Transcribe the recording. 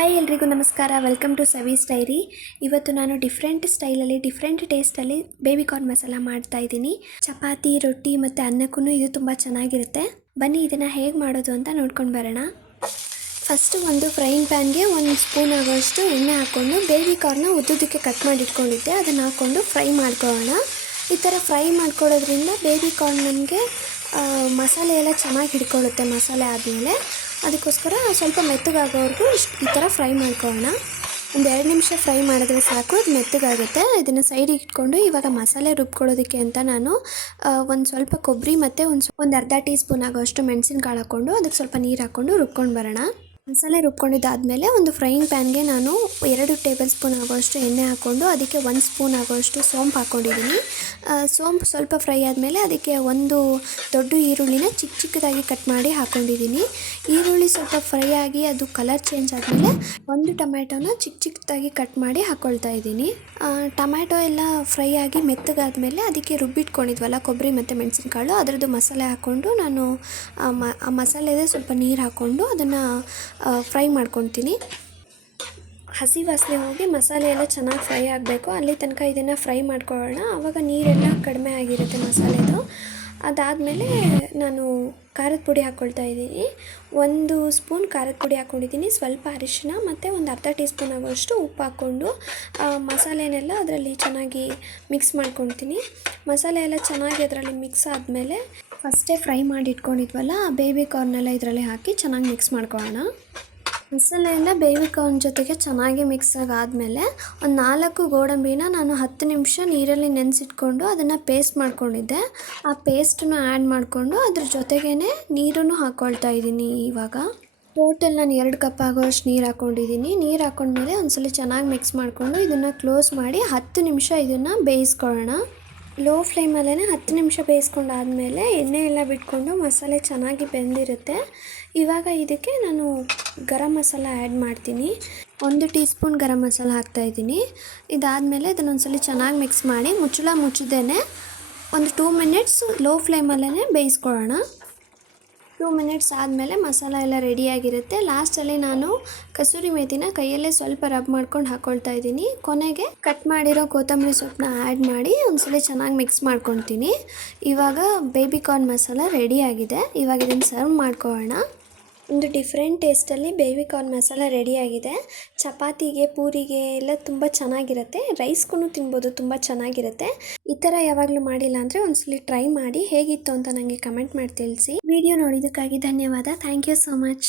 Hi ಎಲ್ರಿಗೂ ನಮಸ್ಕಾರ. Welcome to ಸವೀಸ್ dairy ಇವತ್ತು ನಾನು ಡಿಫ್ರೆಂಟ್ ಸ್ಟೈಲಲ್ಲಿ ಡಿಫ್ರೆಂಟ್ ಟೇಸ್ಟಲ್ಲಿ ಬೇಬಿ ಕಾರ್ನ್ ಮಸಾಲ ಮಾಡ್ತಾ ಇದ್ದೀನಿ. ಚಪಾತಿ, ರೊಟ್ಟಿ ಮತ್ತು ಅನ್ನಕ್ಕೂ ಇದು ತುಂಬ ಚೆನ್ನಾಗಿರುತ್ತೆ. ಬನ್ನಿ ಇದನ್ನು ಹೇಗೆ ಮಾಡೋದು ಅಂತ ನೋಡ್ಕೊಂಡು ಬರೋಣ. ಫಸ್ಟು ಒಂದು ಫ್ರೈಯಿಂಗ್ ಪ್ಯಾನ್ಗೆ ಒಂದು ಸ್ಪೂನ್ ಆಗೋಷ್ಟು ಎಣ್ಣೆ ಹಾಕ್ಕೊಂಡು ಬೇಬಿ ಕಾರ್ನ ಉದ್ದುದಕ್ಕೆ ಕಟ್ ಮಾಡಿ ಇಟ್ಕೊಂಡಿದ್ದೆ. ಅದನ್ನು ಹಾಕ್ಕೊಂಡು ಫ್ರೈ ಮಾಡ್ಕೊಳ್ಳೋಣ. ಈ ಥರ ಫ್ರೈ ಮಾಡ್ಕೊಳ್ಳೋದ್ರಿಂದ ಬೇಬಿ ಕಾರ್ನ್ ನಮಗೆ ಮಸಾಲೆ ಎಲ್ಲ ಚೆನ್ನಾಗಿ ಹಿಡ್ಕೊಳ್ಳುತ್ತೆ ಮಸಾಲೆ ಆದಮೇಲೆ. ಅದಕ್ಕೋಸ್ಕರ ಸ್ವಲ್ಪ ಮೆತ್ತಗಾಗೋವರೆಗೂ ಇಷ್ಟು ಈ ಥರ ಫ್ರೈ ಮಾಡ್ಕೊಳ್ಳೋಣ. ಒಂದು ಎರಡು ನಿಮಿಷ ಫ್ರೈ ಮಾಡಿದ್ರೆ ಸಾಕು, ಅದು ಮೆತ್ತಗಾಗುತ್ತೆ. ಇದನ್ನು ಸೈಡಿಗೆ ಇಟ್ಕೊಂಡು ಇವಾಗ ಮಸಾಲೆ ರುಬ್ಕೊಳ್ಳೋದಕ್ಕೆ ಅಂತ ನಾನು ಒಂದು ಸ್ವಲ್ಪ ಕೊಬ್ಬರಿ ಮತ್ತು ಒಂದು ಒಂದು ಅರ್ಧ ಟೀ ಸ್ಪೂನ್ ಆಗೋಷ್ಟು ಮೆಣಸಿನ್ಕಾಳು ಹಾಕ್ಕೊಂಡು ಅದಕ್ಕೆ ಸ್ವಲ್ಪ ನೀರು ಹಾಕ್ಕೊಂಡು ರುಬ್ಕೊಂಡು ಬರೋಣ. ಮಸಾಲೆ ರುಬ್ಕೊಂಡಿದ್ದಾದಮೇಲೆ ಒಂದು ಫ್ರೈಯಿಂಗ್ ಪ್ಯಾನ್ಗೆ ನಾನು ಎರಡು ಟೇಬಲ್ ಸ್ಪೂನ್ ಆಗೋಷ್ಟು ಎಣ್ಣೆ ಹಾಕ್ಕೊಂಡು ಅದಕ್ಕೆ ಒಂದು ಸ್ಪೂನ್ ಆಗೋಷ್ಟು ಸೋಂಪು ಹಾಕ್ಕೊಂಡಿದ್ದೀನಿ. ಸೋಂಪು ಸ್ವಲ್ಪ ಫ್ರೈ ಆದಮೇಲೆ ಅದಕ್ಕೆ ಒಂದು ದೊಡ್ಡ ಈರುಳ್ಳಿನ ಚಿಕ್ಕ ಚಿಕ್ಕದಾಗಿ ಕಟ್ ಮಾಡಿ ಹಾಕ್ಕೊಂಡಿದ್ದೀನಿ. ಈರುಳ್ಳಿ ಸ್ವಲ್ಪ ಫ್ರೈ ಆಗಿ ಅದು ಕಲರ್ ಚೇಂಜ್ ಆದಮೇಲೆ ಒಂದು ಟೊಮ್ಯಾಟೋನ ಚಿಕ್ಕ ಚಿಕ್ಕದಾಗಿ ಕಟ್ ಮಾಡಿ ಹಾಕ್ಕೊಳ್ತಾ ಇದ್ದೀನಿ. ಟೊಮೆಟೊ ಟೊಮ್ಯಾಟೊ ಎಲ್ಲ ಫ್ರೈ ಆಗಿ ಮೆತ್ತಗಾದ್ಮೇಲೆ ಅದಕ್ಕೆ ರುಬ್ಬಿಟ್ಕೊಂಡಿದ್ವಲ್ಲ ಕೊಬ್ಬರಿ ಮತ್ತು ಮೆಣಸಿನಕಾಳು, ಅದರದ್ದು ಮಸಾಲೆ ಹಾಕ್ಕೊಂಡು ನಾನು ಆ ಮಸಾಲೆದೇ ಸ್ವಲ್ಪ ನೀರು ಹಾಕ್ಕೊಂಡು ಅದನ್ನು ಫ್ರೈ ಮಾಡ್ಕೊತೀನಿ ಹಸಿ ವಾಸನೆ ಹೋಗಿ ಮಸಾಲೆ ಎಲ್ಲ ಚೆನ್ನಾಗಿ ಫ್ರೈ ಆಗಬೇಕು. ಅಲ್ಲಿ ತನಕ ಇದನ್ನು ಫ್ರೈ ಮಾಡ್ಕೊಳ್ಳೋಣ. ಆವಾಗ ನೀರೆಲ್ಲ ಕಡಿಮೆ ಆಗಿರುತ್ತೆ ಮಸಾಲೆದು. ಅದಾದಮೇಲೆ ನಾನು ಖಾರದ ಪುಡಿ ಹಾಕ್ಕೊಳ್ತಾ ಇದ್ದೀನಿ. ಒಂದು ಸ್ಪೂನ್ ಖಾರದ ಪುಡಿ ಹಾಕ್ಕೊಂಡಿದ್ದೀನಿ ಸ್ವಲ್ಪ ಅರಿಶಿನ ಮತ್ತು ಒಂದು ಅರ್ಧ ಟೀ ಸ್ಪೂನ್ ಆಗುವಷ್ಟು ಉಪ್ಪು ಹಾಕ್ಕೊಂಡು ಮಸಾಲೆನೆಲ್ಲ ಅದರಲ್ಲಿ ಚೆನ್ನಾಗಿ ಮಿಕ್ಸ್ ಮಾಡ್ಕೊತೀನಿ ಮಸಾಲೆ ಎಲ್ಲ ಚೆನ್ನಾಗಿ ಅದರಲ್ಲಿ ಮಿಕ್ಸ್ ಆದಮೇಲೆ ಫಸ್ಟೇ ಫ್ರೈ ಮಾಡಿ ಇಟ್ಕೊಂಡಿದ್ವಲ್ಲ ಆ ಬೇಬಿ ಕಾರ್ನೆಲ್ಲ ಇದರಲ್ಲಿ ಹಾಕಿ ಚೆನ್ನಾಗಿ ಮಿಕ್ಸ್ ಮಾಡ್ಕೊಳ್ಳೋಣ. ಮಸಾಲೆಯಿಂದ ಬೇಬಿ ಕಾರ್ನ್ ಜೊತೆಗೆ ಚೆನ್ನಾಗಿ ಮಿಕ್ಸ್ ಆಗಾದಮೇಲೆ ಒಂದು ನಾಲ್ಕು ಗೋಡಂಬಿನ ನಾನು ಹತ್ತು ನಿಮಿಷ ನೀರಲ್ಲಿ ನೆನೆಸಿಟ್ಕೊಂಡು ಅದನ್ನು ಪೇಸ್ಟ್ ಮಾಡ್ಕೊಂಡಿದ್ದೆ. ಆ ಪೇಸ್ಟನ್ನು ಆ್ಯಡ್ ಮಾಡಿಕೊಂಡು ಅದ್ರ ಜೊತೆಗೇ ನೀರನ್ನು ಹಾಕ್ಕೊಳ್ತಾ ಇದ್ದೀನಿ ಇವಾಗ. ಟೋಟಲ್ ನಾನು ಎರಡು ಕಪ್ ಆಗೋಷ್ಟು ನೀರು ಹಾಕ್ಕೊಂಡಿದ್ದೀನಿ ನೀರು ಹಾಕ್ಕೊಂಡ್ಮೇಲೆ ಒಂದ್ಸಲ ಚೆನ್ನಾಗಿ ಮಿಕ್ಸ್ ಮಾಡಿಕೊಂಡು ಇದನ್ನು ಕ್ಲೋಸ್ ಮಾಡಿ ಹತ್ತು ನಿಮಿಷ ಇದನ್ನು ಬೇಯಿಸ್ಕೊಳ್ಳೋಣ. ಲೋ ಫ್ಲೇಮಲ್ಲೇ ಹತ್ತು ನಿಮಿಷ ಬೇಯಿಸ್ಕೊಂಡಾದಮೇಲೆ ಎಣ್ಣೆ ಎಲ್ಲ ಬಿಟ್ಕೊಂಡು ಮಸಾಲೆ ಚೆನ್ನಾಗಿ ಬೆಂದಿರುತ್ತೆ. ಇವಾಗ ಇದಕ್ಕೆ ನಾನು ಗರಂ ಮಸಾಲ ಆ್ಯಡ್ ಮಾಡ್ತೀನಿ. ಒಂದು ಟೀ ಸ್ಪೂನ್ ಗರಂ ಮಸಾಲ ಹಾಕ್ತಾಯಿದ್ದೀನಿ ಇದಾದಮೇಲೆ ಇದನ್ನೊಂದ್ಸಲ ಚೆನ್ನಾಗಿ ಮಿಕ್ಸ್ ಮಾಡಿ ಮುಚ್ಚಳ ಮುಚ್ಚದೇನೆ ಒಂದು ಟೂ ಮಿನಿಟ್ಸ್ ಲೋ ಫ್ಲೇಮಲ್ಲೇ ಬೇಯಿಸ್ಕೊಳ್ಳೋಣ. ಟೂ ಮಿನಿಟ್ಸ್ ಆದಮೇಲೆ ಮಸಾಲ ಎಲ್ಲ ರೆಡಿಯಾಗಿರುತ್ತೆ ಲಾಸ್ಟಲ್ಲಿ ನಾನು ಕಸೂರಿ ಮೇಥಿನ ಕೈಯಲ್ಲೇ ಸ್ವಲ್ಪ ರಬ್ ಮಾಡ್ಕೊಂಡು ಹಾಕ್ಕೊಳ್ತಾ ಇದ್ದೀನಿ. ಕೊನೆಗೆ ಕಟ್ ಮಾಡಿರೋ ಕೊತ್ತಂಬರಿ ಸೊಪ್ಪನ್ನ ಆ್ಯಡ್ ಮಾಡಿ ಒಂದ್ಸಲ ಚೆನ್ನಾಗಿ ಮಿಕ್ಸ್ ಮಾಡ್ಕೊತೀನಿ ಇವಾಗ ಬೇಬಿ ಕಾರ್ನ್ ಮಸಾಲ ರೆಡಿಯಾಗಿದೆ ಇವಾಗ ಇದನ್ನು ಸರ್ವ್ ಮಾಡ್ಕೊಳ್ಳೋಣ. ಒಂದು ಡಿಫ್ರೆಂಟ್ ಟೇಸ್ಟಲ್ಲಿ ಬೇಬಿ ಕಾರ್ನ್ ಮಸಾಲ ರೆಡಿಯಾಗಿದೆ ಚಪಾತಿಗೆ, ಪೂರಿಗೆ ಎಲ್ಲ ತುಂಬ ಚೆನ್ನಾಗಿರುತ್ತೆ. ರೈಸ್ಗೂ ತಿನ್ಬೋದು, ತುಂಬ ಚೆನ್ನಾಗಿರುತ್ತೆ. ಈ ಥರ ಯಾವಾಗಲೂ ಮಾಡಿಲ್ಲ ಅಂದರೆ ಒಂದ್ಸಲಿ ಟ್ರೈ ಮಾಡಿ ಹೇಗಿತ್ತು ಅಂತ ನನಗೆ ಕಮೆಂಟ್ ಮಾಡಿ ತಿಳಿಸಿ. ವಿಡಿಯೋ ನೋಡಿದ್ದಕ್ಕಾಗಿ ಧನ್ಯವಾದ. Thank you so much